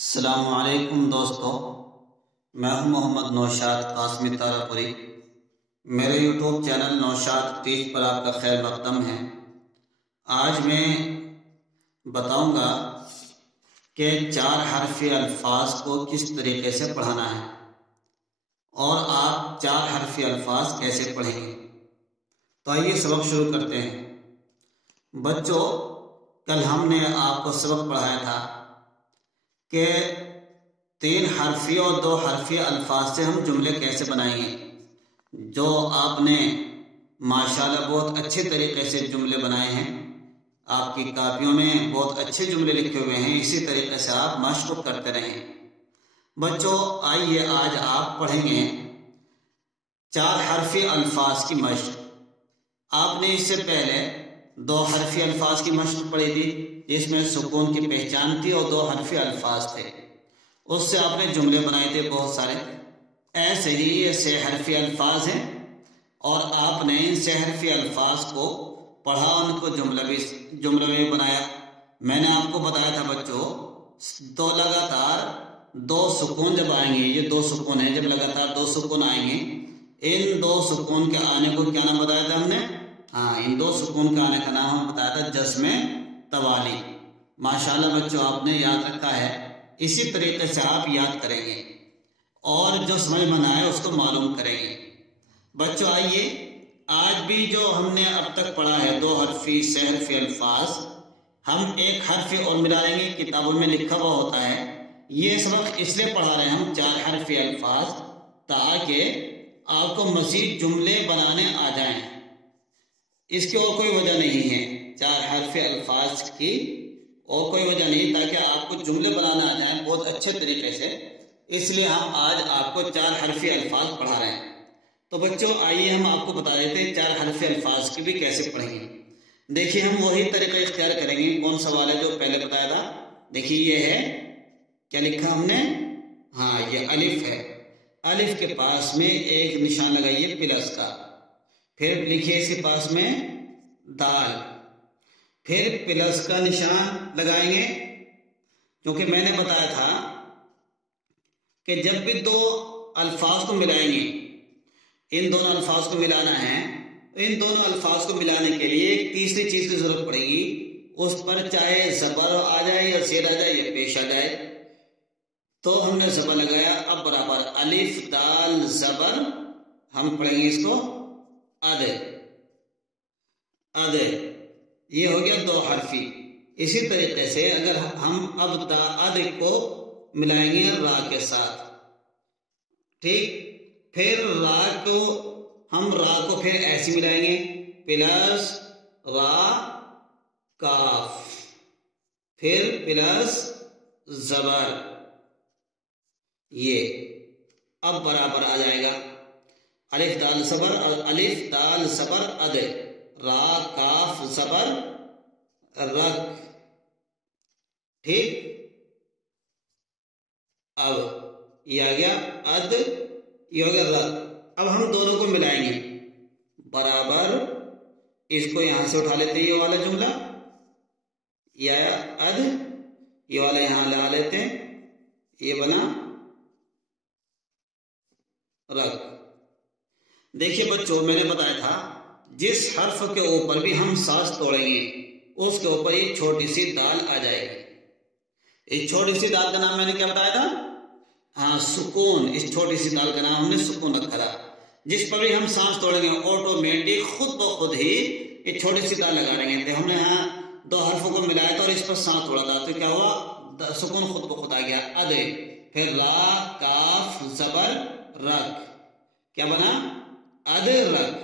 السلام علیکم دوستو، میں ہوں محمد نوشاد قاسمی تارپوری۔ میرے یوٹیوب چینل نوشاد تیج پر آپ کا خیر مقدم ہے۔ آج میں بتاؤں گا کہ 4 حرفی الفاظ کو کس طریقے سے پڑھانا ہے اور آپ 4 حرفی الفاظ کیسے پڑھیں گے۔ تو آئیے سبق شروع کرتے ہیں۔ بچوں، کل ہم نے آپ کو سبق پڑھایا تھا کہ 3 حرفی اور 2 حرفی الفاظ سے ہم جملے کیسے بنائیں گے۔ جو آپ نے ماشاءاللہ بہت اچھے طریقے سے جملے بنائے ہیں، آپ کی کاپیوں میں بہت اچھے جملے لکھے ہوئے ہیں، اسی طریقے سے آپ مشق کرتے رہیں۔ بچوں آئیے آج آپ پڑھیں گے 4 حرفی الفاظ کی مشق۔ آپ نے اس سے پہلے 2 حرفی الفاظ کی مشق پڑھی تھی، جس میں سکون کی پہچان تھی اور 2 حرفی الفاظ تھے۔ اس سے آپ نے جملے بنائے تھے بہت سارے۔ ایسے ہی یہ 6 حرفی الفاظ ہیں اور آپ نے ان 6 حرفی الفاظ کو پڑھا، ان کو جملہ بھی بنایا۔ میں نے آپ کو بتایا تھا بچوں، تو لگاتار 2 سکون جب آئیں گے، یہ 2 سکون ہیں، جب لگاتار 2 سکون آئیں گے، ان 2 سکون کے آنے کو کیا نام بتایا تھا ہم نے؟ ان 2 سکون کے آنے کا نام ہم بتایا تھا جزم توالی۔ ماشاءاللہ بچوں آپ نے یاد رکھا ہے، اسی طریقے سے آپ یاد کریں گے اور جو سمجھ میں آئے اس کو معلوم کریں گے۔ بچوں آئیے آج بھی جو ہم نے اب تک پڑھا ہے 2 حرفی 6 حرفی الفاظ، ہم 1 حرفی اور ملا لیں گے، کتابوں میں لکھا ہوا ہوتا ہے۔ یہ سبق اس لیے پڑھا رہے ہیں ہم 4 حرفی الفاظ، تاکہ آپ کو مزید جملے بنانے آ جائیں۔ اس کی اور کوئی وجہ نہیں ہے، 4 حرفی الفاظ کی اور کوئی وجہ نہیں، تاکہ آپ کو جملے بنانا آ جائیں بہت اچھے طریقے سے۔ اس لیے ہم آج آپ کو 4 حرفی الفاظ پڑھا رہے ہیں۔ تو بچوں آئیے ہم آپ کو بتا دیتے ہیں 4 حرفی الفاظ کی بھی کیسے پڑھیں گے۔ دیکھیے ہم وہی طریقہ اختیار کریں گے، کون سا والا جو پہلے بتایا تھا۔ دیکھیے یہ ہے، کیا لکھا ہم نے؟ یہ الف ہے۔ الف کے پاس میں ایک نشان لگائیے پلس کا، پھر لکھیے اس کے پاس میں دال، پھر پلس کا نشان لگائیں گے، کیونکہ میں نے بتایا تھا کہ جب بھی 2 الفاظ کو ملائیں گے، ان دونوں الفاظ کو ملانا ہے، ان دونوں الفاظ کو ملانے کے لیے ایک تیسری چیز کی ضرورت پڑے گی، اس پر چاہے زبر آ جائے یا زیر آ جائے یا پیش آ جائے۔ تو ہم نے زبر لگایا، اب برابر الف دال زبر، ہم پڑھیں گے اس کو اد، اد، یہ ہو گیا 2 حرفی۔ اسی طریقے سے اگر ہم اب تا اد کو ملائیں گے را کے ساتھ، ٹھیک، پھر را کو پھر ایسے ملائیں گے، پلس را کاف، پھر پلس زبر، یہ اب برابر آ جائے گا الف دال زبر، اور الف دال زبر اد، را کاف زبر رک، ٹھیک۔ اب یہ آ گیا اد، یہ ہو گیا رک۔ اب ہم دونوں کو ملائیں گے، برابر اس کو یہاں سے اٹھا لیتے ہیں، یہ والا جملہ، یہ آیا اد، یہ والا یہاں لگا لیتے ہیں، یہ بنا رک۔ دیکھیے بچوں میں نے بتایا تھا جس حرف کے اوپر بھی ہم سانس توڑیں گے اس کے اوپر ایک چھوٹی سی دال آ جائے گی۔ اس چھوٹی سی دال کا نام میں نے کیا بتایا تھا؟ سکون۔ اس چھوٹی سی دال کا نام ہم نے سکون رکھا تھا۔ جس پر بھی ہم سانس توڑیں گے آٹومیٹک خود بخود ہی ایک چھوٹی سی دال لگا رہیں گے۔ ہم نے یہاں 2 حرفوں کو ملایا تھا اور اس پر سانس توڑا تھا، تو کیا ہوا؟ سکون خود بخود آ گیا، اد، پھر را کاف زبر رک، کیا بنا؟ اد رک۔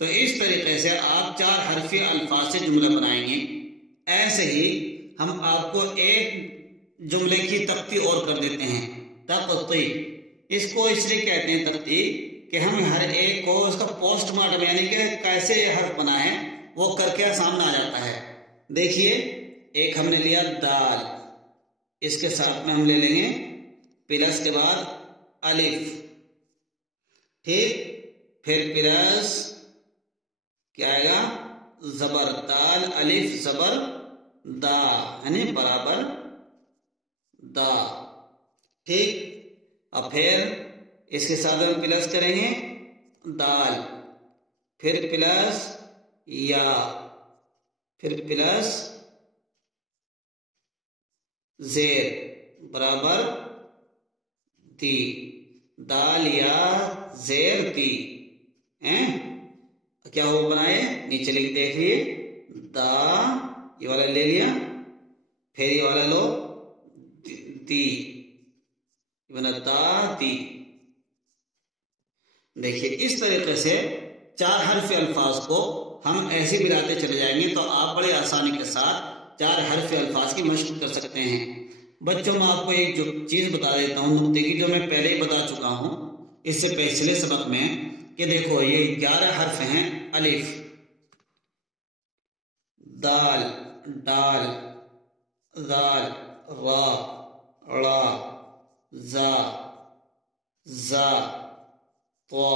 تو اس طریقے سے آپ 4 حرفی الفاظ سے جملہ بنائیں گے۔ ایسے ہی ہم آپ کو ایک جملے کی تختی اور کر دیتے ہیں، تختی۔ اس کو اس لیے کہتے ہیں تختی کہ ہم ہر ایک کو اس کا پوسٹ مارٹم، یعنی کہ کیسے یہ حرف بنا ہے وہ کر کے سامنے آ جاتا ہے۔ دیکھیے ایک ہم نے لیا دال، اس کے ساتھ میں ہم لے لیں گے پلس کے بعد الف، ٹھیک، پھر پلس کیا آئے گا؟ زبر، دال الف زبر دا، یعنی برابر دا, ٹھیک. اب پھر اس کے ساتھ ہم پلس کریں گے دال, پھر پلس یا, پھر پلس زیر برابر دی, دال یا زیر دی. کیا وہ بنائے, نیچے لکھ دیکھیے دا, یہ والا لے لیا, پھر یہ والا لو دی, بنا دا دی. دیکھیے اس طریقے سے 4 حرف الفاظ کو ہم ایسے ملاتے چلے جائیں گے تو آپ بڑے آسانی کے ساتھ 4 حرف الفاظ کی مشق کر سکتے ہیں. بچوں میں آپ کو ایک جو چیز بتا دیتا ہوں نقطے کی, جو میں پہلے ہی بتا چکا ہوں اس سے پچھلے سبق میں, کہ دیکھو یہ 11 حرف ہیں. الف, دال, ڈال, ذال, را, ڑا, زا, زا, طا,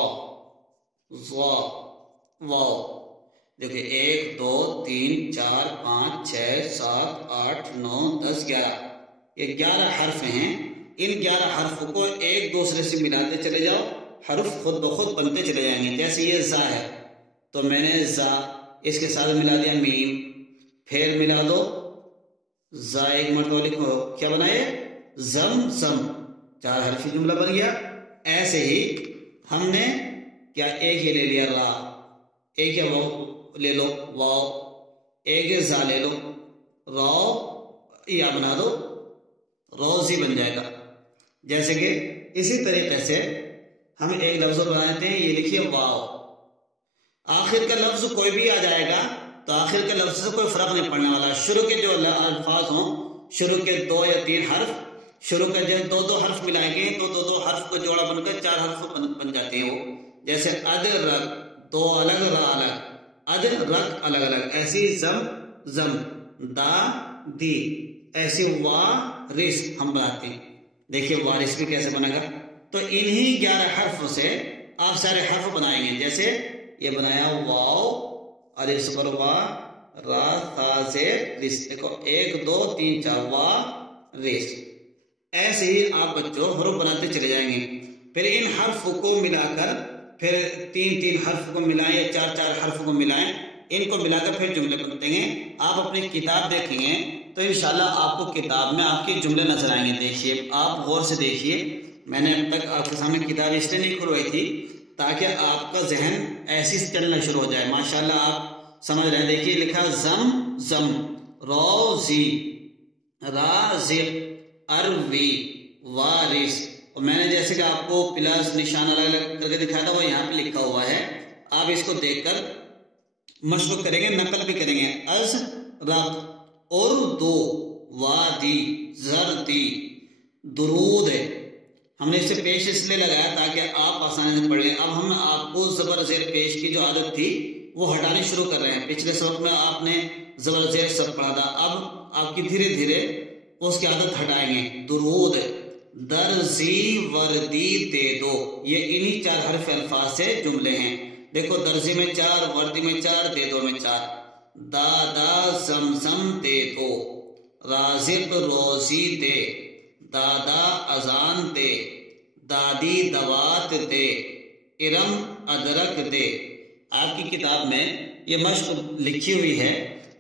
ظا, واو. دیکھیں 1 2 3 4 5 6 7 8 9 10 11, یہ 11 حرف ہیں. ان 11 حرف کو ایک دوسرے سے ملاتے چلے جاؤ, حرف خود بخود بنتے چلے جائیں گے. جیسے یہ زا ہے تو میں نے زا اس کے ساتھ ملا دیا میم, پھر ملا دو زا, ایک مرتبہ لکھو, کیا بنائے زم زم, 4 حرفی جملہ بن گیا. ایسے ہی ہم نے کیا ایک ہی لے لیا را, ایک یا واو لے لو واو, ایک زا لے لو راو, یا بنا دو روزی بن جائے گا. جیسے کہ اسی طریقے سے ہم ایک لفظ بناتے ہیں, یہ لکھیے واو. آخر کا لفظ کوئی بھی آ جائے گا تو آخر کے لفظ سے کوئی فرق نہیں پڑنے والا. شروع کے جو الفاظ ہوں, شروع کے 2 یا 3 حرف, شروع کے جو 2 حرف ملائیں گے تو 2 حرف کو جوڑا بن کر 4 حرف بن جاتے ہیں وہ. جیسے ادرک, 2 الگ را الگ, ادرک الگ الگ. ایسی زم زم, دا دی, ایسی وارث ہم بناتے ہیں. دیکھیے وارث بھی کیسے بنے گا, تو انہی 11 حرف سے آپ سارے حرف بنائیں گے. جیسے یہ بنایا واو, اور اس پر وا, را, تھا, زیر, رس. دیکھو 1 2 3 4 وا رس. ایسے ہی آپ بچوں حروف بناتے چلے جائیں گے. پھر ان حرف کو ملا کر, پھر 3 حرف کو ملائیں یا 4 حرف کو ملائیں, ان کو ملا کر پھر جملے بنتے ہیں. آپ اپنی کتاب دیکھیں گے تو انشاءاللہ آپ کو کتاب میں آپ کے جملے نظر آئیں گے. دیکھیے آپ غور سے دیکھیے, میں نے اب تک آپ کے سامنے کتاب اس لیے نہیں کھلوائی تھی تاکہ آپ کا ذہن ایسی چلنا شروع ہو جائے. ماشاءاللہ آپ سمجھ رہے ہیں. دیکھیے لکھا زم زم, روزی, رازق, اروی, وارث. اور میں نے جیسے کہ آپ کو پلس نشان الگ الگ کر کے دکھایا تھا وہ یہاں پہ لکھا ہوا ہے. آپ اس کو دیکھ کر مشق کریں گے, نقل بھی کریں گے. از رب, اردو, وادی, زردی, درود ہے. ہم نے اسے پیش اس لیے لگایا تاکہ آپ آسانی سے پڑھ لیں. اب ہم آپ کو زبر زیر پیش کی جو عادت تھی وہ ہٹانی شروع کر رہے ہیں. پچھلے سبق میں آپ نے زبر زیر سب پڑھا تھا, اب آپ کی دھیرے دھیرے اس کی عادت ہٹائیں گے. درود, درزی وردی دے دو, یہ انہی 4 حرف الفاظ سے جملے ہیں. دیکھو درزی میں 4, وردی میں 4, دے دو میں 4. دادا زمزم دے دو, رازق روزی دے, دادا اذان دے, دادی دوات دے, ارم ادرک دے. آپ کی کتاب میں یہ مشق لکھی ہوئی ہے.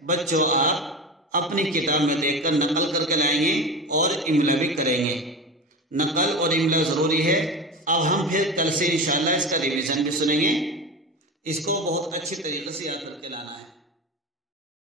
بچوں آپ اپنی کتاب میں دیکھ کر نقل کر کے لائیں گے اور املا بھی کریں گے. نقل اور املا ضروری ہے. اب ہم پھر کل سے انشاءاللہ اس کا ریویژن بھی سنیں گے. اس کو بہت اچھی طریقے سے یاد کر کے لانا ہے.